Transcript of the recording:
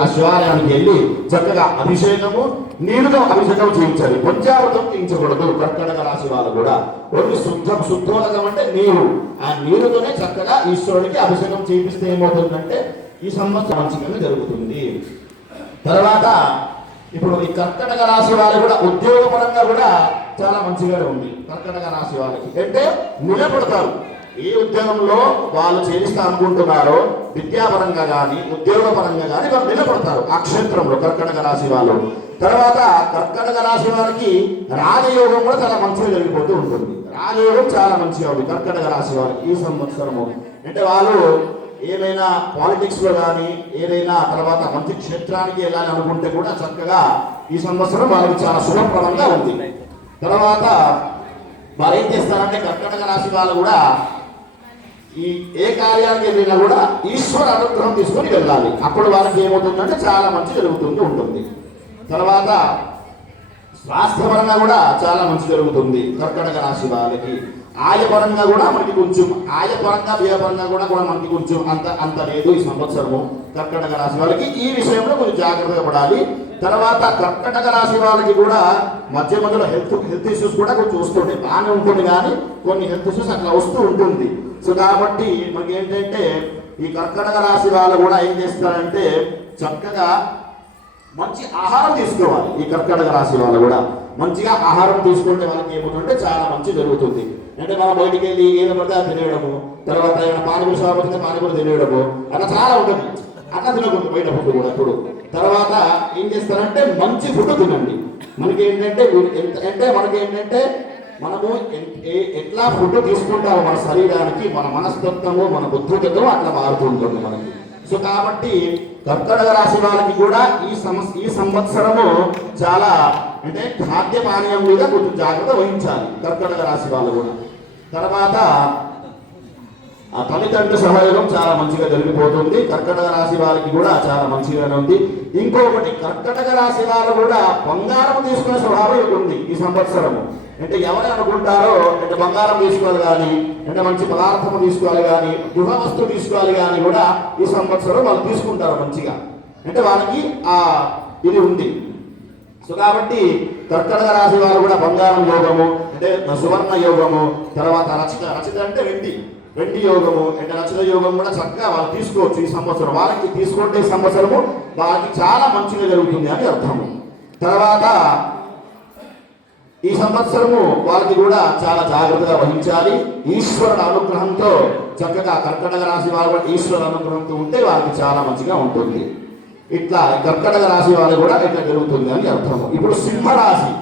ఆ శివాలయానికి వెళ్ళి చక్కగా అభిషేకము, నీరుతో అభిషేకం చేయించాలి. పంచామృతం చేయించకూడదు. కర్కటక రాశి వాళ్ళు కూడా ఓన్లీ శుద్ధోదకం అంటే నీరు, ఆ నీరుతోనే చక్కగా ఈశ్వరుడికి అభిషేకం చేయిస్తే ఏమవుతుందంటే ఈ సంవత్సరం మంచిగా జరుగుతుంది. తర్వాత ఇప్పుడు ఈ కర్కటక రాశి వాళ్ళు కూడా ఉద్యోగపరంగా కూడా చాలా మంచిగానే ఉంది. కర్కటక రాశి వాళ్ళకి అంటే నిలబడతారు. ఏ ఉద్యోగంలో వాళ్ళు చేయిస్తా అనుకుంటున్నారో విద్యాపరంగా కానీ ఉద్యోగపరంగా కానీ వాళ్ళు నిలబడతారు ఆ క్షేత్రంలో కర్కటక రాశి వాళ్ళు. తర్వాత కర్కటక రాశి వారికి రాజయోగం కూడా చాలా మంచిగా జరిగిపోతూ ఉంటుంది. రాజయోగం చాలా మంచిగా ఉంది కర్కటక రాశి వారికి ఈ సంవత్సరము. అంటే వాళ్ళు ఏమైనా పాలిటిక్స్ లో కానీ ఏదైనా తర్వాత మంచి క్షేత్రానికి వెళ్ళాలి అనుకుంటే కూడా చక్కగా ఈ సంవత్సరం వాళ్ళకి చాలా శుభప్రదంగా ఉంది. తర్వాత వారు ఏం చేస్తారంటే కర్కటక రాశి వాళ్ళు కూడా ఈ ఏ కార్యానికి వెళ్ళినా కూడా ఈశ్వర అనుగ్రహం తీసుకొని వెళ్ళాలి. అప్పుడు వాళ్ళకి ఏమవుతుందంటే చాలా మంచి జరుగుతుంది ఉంటుంది. తర్వాత స్వాస్థ్యపరంగా కూడా చాలా మంచి జరుగుతుంది కర్కటక రాశి వాళ్ళకి. ఆయపరంగా కూడా మనకి కొంచెం ఆయపరంగా వ్యయపరంగా కూడా మనకి కొంచెం అంత లేదు ఈ సంవత్సరము కర్కటక రాశి వాళ్ళకి. ఈ విషయంలో కొంచెం జాగ్రత్తగా పడాలి. తర్వాత కర్కటక రాశి వాళ్ళకి కూడా మధ్య మధ్యలో హెల్త్ ఇష్యూస్ కూడా కొంచెం వస్తుంటాయి. బాగానే ఉంటుంది కానీ కొన్ని హెల్త్ ఇష్యూస్ అట్లా వస్తూ ఉంటుంది. సో కాబట్టి మనకి ఏంటంటే ఈ కర్కటక రాశి వాళ్ళు కూడా ఏం చేస్తారంటే చక్కగా మంచి ఆహారం తీసుకోవాలి. ఈ కర్కటక రాశి వాళ్ళు కూడా మంచిగా ఆహారం తీసుకుంటే వాళ్ళకి ఏమవుతుందంటే చాలా మంచి జరుగుతుంది. అంటే మనం బయటికి వెళ్ళి ఏదో పడితే అది తినేయడము, తర్వాత ఏమైనా పానీపూరి షాప్ వస్తే పానీపూరి తినేయడము అట్లా చాలా ఉంటుంది. అట్లా తినకూడదు బయట ఫుడ్ కూడా. ఇప్పుడు తర్వాత ఏం చేస్తారంటే మంచి ఫుడ్ తినండి. మనకి ఏంటంటే మనము ఎట్లా ఫుడ్ తీసుకుంటామో మన శరీరానికి మన మనస్తత్వము మన బుద్ధితత్వం అట్లా మారుతూ ఉంటుంది మనకి. సో కాబట్టి కర్కటక రాశి వాళ్ళకి కూడా ఈ సంవత్సరము చాలా అంటే ఖాద్య పానీయం మీద కొంచెం జాగ్రత్త వహించాలి కర్కటక రాశి వాళ్ళు కూడా. తర్వాత ఆ తల్లిదండ్రుల సహయోగం చాలా మంచిగా జరిగిపోతుంది. కర్కటక రాశి వారికి కూడా చాలా మంచిగానే ఉంది. ఇంకొకటి కర్కటక రాశి వాళ్ళు కూడా బంగారం తీసుకునే స్వభావం ఉంది ఈ సంవత్సరము. అంటే ఎవరు అనుకుంటారో అంటే బంగారం తీసుకోవాలి కానీ అంటే మంచి పదార్థం తీసుకోవాలి కానీ గృహ వస్తువు తీసుకోవాలి కానీ కూడా ఈ సంవత్సరం వాళ్ళు తీసుకుంటారు మంచిగా. అంటే వాళ్ళకి ఆ ఇది ఉంది. సో కాబట్టి కర్కటక రాశి వారు కూడా బంగారం యోగము అంటే సువర్ణ యోగము, తర్వాత రచిత అంటే వెండి యోగము అంటే రచిత యోగం కూడా చక్కగా వాళ్ళు తీసుకోవచ్చు ఈ సంవత్సరం. వాళ్ళకి తీసుకుంటే ఈ సంవత్సరము వాళ్ళకి చాలా మంచిగా జరుగుతుంది అని అర్థము. తర్వాత ఈ సంవత్సరము వాళ్ళకి కూడా చాలా జాగ్రత్తగా వహించాలి. ఈశ్వరుడు అనుగ్రహంతో చక్కగా కర్కటక రాశి వాళ్ళు కూడా ఈశ్వరుడు అనుగ్రహంతో ఉంటే వాళ్ళకి చాలా మంచిగా ఉంటుంది. ఇట్లా కర్కటక రాశి వాళ్ళు కూడా ఇట్లా జరుగుతుంది అని అర్థము. ఇప్పుడు సింహరాశి